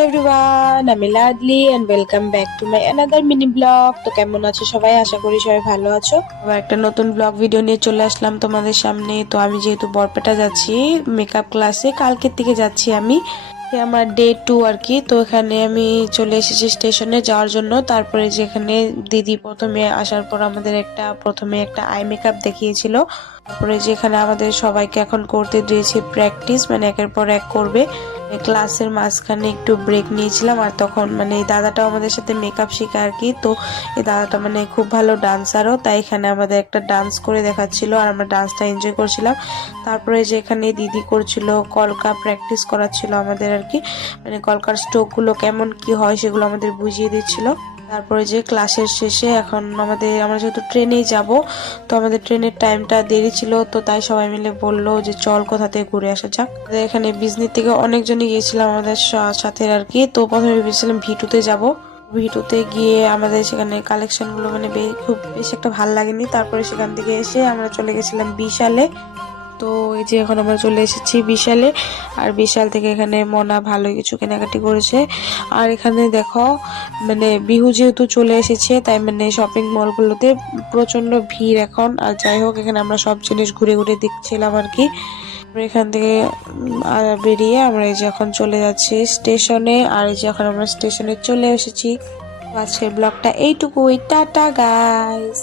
Everyone, আমি Ladli and welcome back to my another mini blog. তো কেমন আছো সবাই? আশা করি সবাই ভালো আছো। আবার একটা নতুন ব্লগ ভিডিও নিয়ে চলে আসলাম তোমাদের সামনে। তো আমি যেহেতু বরপেটা যাচ্ছি মেকআপ ক্লাসে, কালকের থেকে যাচ্ছি আমি, আমার ডে 2 আর কি। তো এখানে আমি চলে এসেছি স্টেশনে যাওয়ার জন্য। তারপরে যেখানে দিদি প্রথমে আসার পর আমাদের প্রথমে একটা আই মেকআপ দেখিয়েছিল। তারপরে যেখানে আমাদের সবাইকে এখন করতে দিয়েছে প্র্যাকটিস, মানে একের পর এক করবে। ক্লাসের মাঝখানে একটু ব্রেক নিয়েছিলাম, আর তখন মানে এই দাদাটাও আমাদের সাথে মেকআপ শেখায় আর কি। তো এই দাদাটা মানে খুব ভালো ডান্সারও, তাই এখানে আমাদের একটা ডান্স করে দেখাচ্ছিল আর আমরা ডান্সটা এনজয় করছিলাম। তারপরে যে এখানে দিদি করছিল কলকা প্র্যাকটিস করাচ্ছিল আমাদের আর কি, মানে কলকার স্ট্রোকগুলো কেমন কি হয় সেগুলো আমাদের বুঝিয়ে দিচ্ছিল। তারপরে যে ক্লাসের শেষে এখন আমরা যেহেতু ট্রেনেই যাব, তো আমাদের ট্রেনের টাইমটা দেরি ছিল, তো তাই সবাই মিলে বললো যে চল কোথা থেকে ঘুরে আসা যাক। এখানে বিজনি থেকে অনেকজনই গিয়েছিলাম আমাদের সাথে আর কি। তো প্রথমে ভেবেছিলাম ভিটুতে যাব। ভিটুতে গিয়ে আমাদের সেখানে কালেকশন গুলো মানে খুব বেশি একটা ভালো লাগেনি। তারপরে সেখান থেকে এসে আমরা চলে গেছিলাম বিশালে। তো এই যে এখন আমরা চলে এসেছি বিশালে, আর বিশাল থেকে এখানে মনা ভালো কিছু কেনাকাটি করেছে। আর এখানে দেখো মানে বিহু যেহেতু চলে এসেছে, তাই মানে শপিং মলগুলোতে প্রচন্ড ভিড় এখন। আর যাই হোক, এখানে আমরা সব জিনিস ঘুরে ঘুরে দেখছিলাম আর কি। এখান থেকে বেরিয়ে আমরা এই যে এখন চলে যাচ্ছি স্টেশনে। আর এই যে এখন আমরা স্টেশনে চলে এসেছি। আজকের ব্লগটা এইটুকুই, টাটা গাইস।